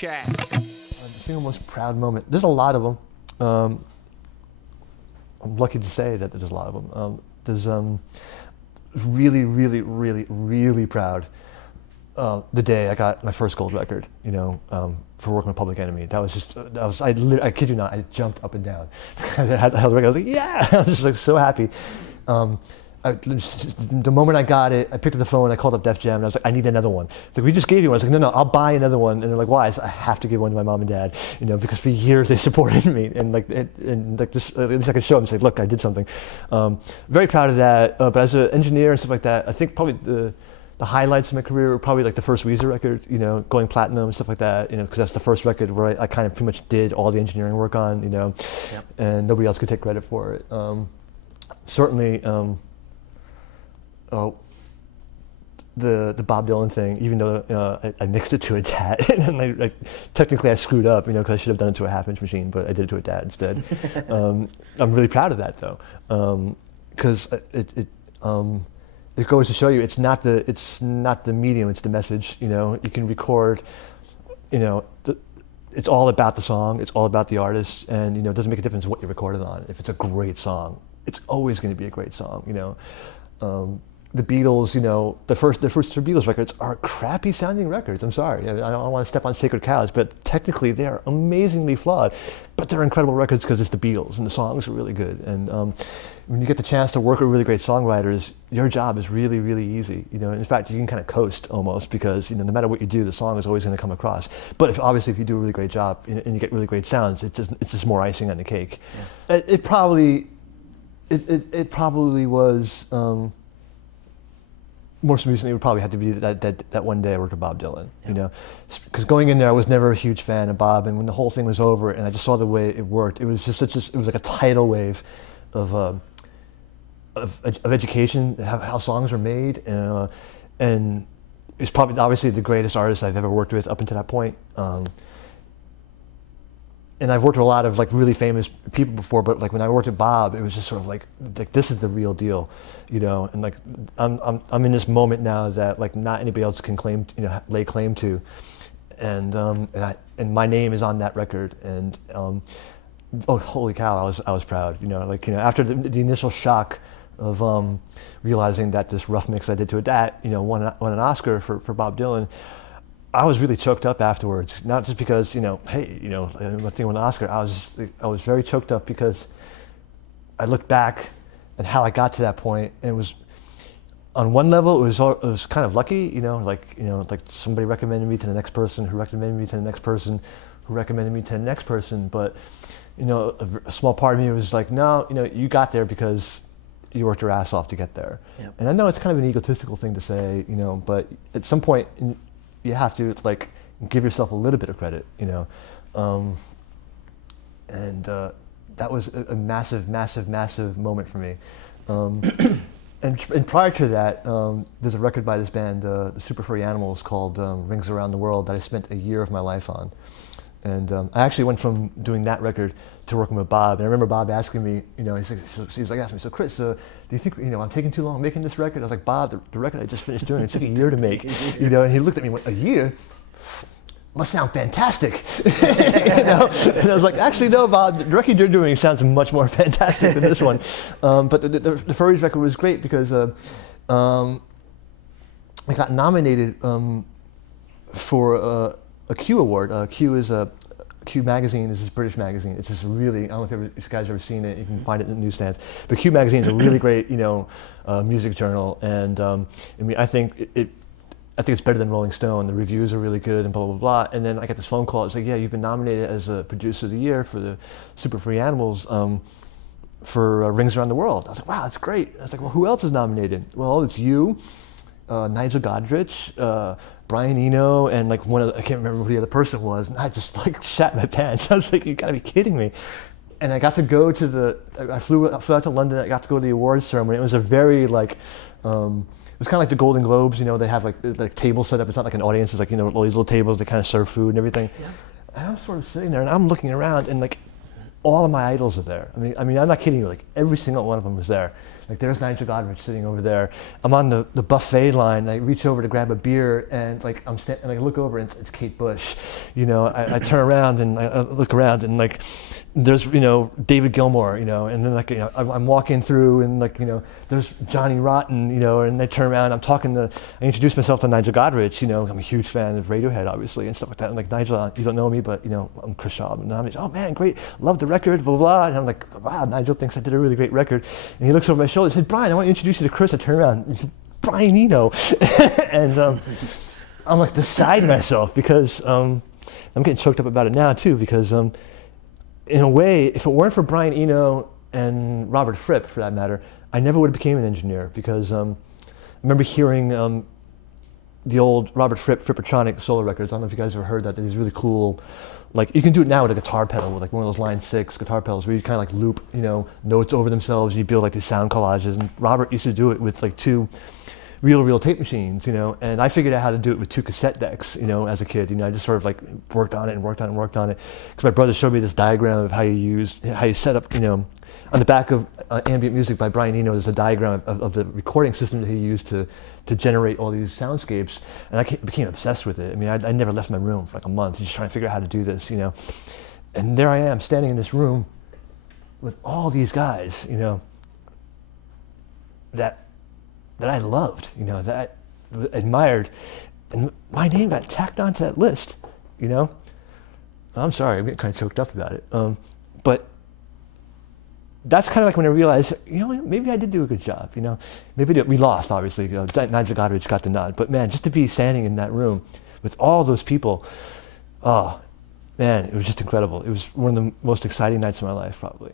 Chat. The single most proud moment. There's a lot of them. I'm lucky to say that there's a lot of them. There's really, really, really, really proud the day I got my first gold record. For working with Public Enemy. I kid you not, I jumped up and down. I was like, yeah! I was just like so happy. The moment I got it, I picked up the phone, I called up Def Jam, and I was like, I need another one. It's like, we just gave you one. I was like, no, I'll buy another one. And they're like, why? I said, I have to give one to my mom and dad, because for years they supported me, and just at least I could show them, say, look, I did something. Very proud of that. But as an engineer and stuff like that, I think probably the highlights of my career were probably like the first Weezer record, going platinum and stuff like that, because that's the first record where I kind of pretty much did all the engineering work on, Yep. and nobody else could take credit for it. Certainly, the Bob Dylan thing, even though I mixed it to a DAT, and technically I screwed up, because I should have done it to a half-inch machine, but I did it to a DAT instead. I'm really proud of that though, because it goes to show you it's not the medium, it's the message. You can record, it's all about the song, it's all about the artist, and it doesn't make a difference what you recorded on. If it's a great song, it's always going to be a great song. The Beatles, the first two Beatles records are crappy sounding records. I'm sorry, I don't want to step on sacred cows, but technically they are amazingly flawed. But they're incredible records because it's the Beatles and the songs are really good. And when you get the chance to work with really great songwriters, your job is really, really easy. In fact, you can kind of coast almost because no matter what you do, the song is always going to come across. But obviously, if you do a really great job and you get really great sounds, it's just more icing on the cake. Yeah. It probably was. Most recently, it would probably have to be that one day I worked with Bob Dylan, because going in there, I was never a huge fan of Bob, and when the whole thing was over, and I just saw the way it worked, it was just it was like a tidal wave of education, how songs are made, and it's probably obviously the greatest artist I've ever worked with up until that point. And I've worked with a lot of really famous people before, but when I worked with Bob, it was just sort of like this is the real deal, and I'm in this moment now that not anybody else can lay claim to, and my name is on that record, and oh holy cow, I was proud, after the initial shock of realizing that this rough mix I did to a DAT, won an Oscar for Bob Dylan. I was really choked up afterwards, not just because, my thing won an Oscar. I was very choked up because I looked back at how I got to that point, and it was, on one level, it was kind of lucky, like somebody recommended me to the next person, who recommended me to the next person, who recommended me to the next person. But, a small part of me was like, no, you got there because you worked your ass off to get there. Yep. And I know it's kind of an egotistical thing to say, but at some point, you have to give yourself a little bit of credit, and that was a massive, massive, massive moment for me. And prior to that, there's a record by this band, the Super Furry Animals, called Rings Around the World, that I spent a year of my life on. And I actually went from doing that record to working with Bob. And I remember Bob asking me, he was asking me, so Chris, do you think, I'm taking too long making this record? I was like, Bob, the record I just finished doing, it took a year to make. And he looked at me and went, a year? Must sound fantastic. And I was like, actually, no, Bob, the record you're doing sounds much more fantastic than this one. But the Furries record was great because I got nominated for a Q award. Q magazine is this British magazine. It's this really, I don't know if you guys have ever seen it. You can find it in the newsstands. But Q magazine is a really great, music journal. And I think it's better than Rolling Stone. The reviews are really good and blah blah blah. And then I get this phone call. It's like, yeah, you've been nominated as a producer of the year for the Super Furry Animals for Rings Around the World. I was like, wow, that's great. I was like, well, who else is nominated? Well, it's you, Nigel Godrich, Brian Eno, and I can't remember who the other person was, and I just shat my pants. I was like, you gotta be kidding me. And I got to go to I flew out to London, I got to go to the awards ceremony. It was a very it was kind of like the Golden Globes, they have like tables set up. It's not like an audience, it's all these little tables, they kind of serve food and everything. Yeah. And I'm sort of sitting there and I'm looking around and all of my idols are there. I mean, I'm not kidding you. Like every single one of them was there. Like there's Nigel Godrich sitting over there. I'm on the buffet line. I reach over to grab a beer, and like and I look over, and it's Kate Bush. You know, I turn around and I look around, and like there's David Gilmour. And then like I'm walking through, and like there's Johnny Rotten. And I turn around. I introduce myself to Nigel Godrich. I'm a huge fan of Radiohead, obviously, and stuff like that. I'm like, Nigel, you don't know me, but I'm Chris Schaub. And I'm like, oh man, great, love the record, blah blah blah. And I'm like, wow, Nigel thinks I did a really great record. And he looks over my shoulder. He said, Brian, I want to introduce you to Chris. I turn around, it's Brian Eno. And I'm like beside myself because I'm getting choked up about it now too, because in a way, if it weren't for Brian Eno and Robert Fripp, for that matter, I never would have became an engineer, because I remember hearing the old Robert Fripp Frippertronic solo records. I don't know if you guys ever heard that. These really cool, like you can do it now with a guitar pedal, with like one of those Line 6 guitar pedals where you kind of like loop, notes over themselves. You build like these sound collages. And Robert used to do it with like 2 reel-to-reel tape machines, and I figured out how to do it with 2 cassette decks, as a kid. I just sort of like worked on it. Because my brother showed me this diagram of how you set up, on the back of Ambient Music by Brian Eno, there's a diagram of the recording system that he used to generate all these soundscapes, and I became obsessed with it. I mean, I never left my room for like a month, just trying to figure out how to do this, And there I am, standing in this room with all these guys, that I loved, that I admired, and my name got tacked onto that list, I'm sorry, I'm getting kind of choked up about it, but that's kind of like when I realized, maybe I did do a good job, maybe we lost, obviously, Nigel Godrich got the nod, but man, just to be standing in that room with all those people, oh man, it was just incredible. It was one of the most exciting nights of my life, probably.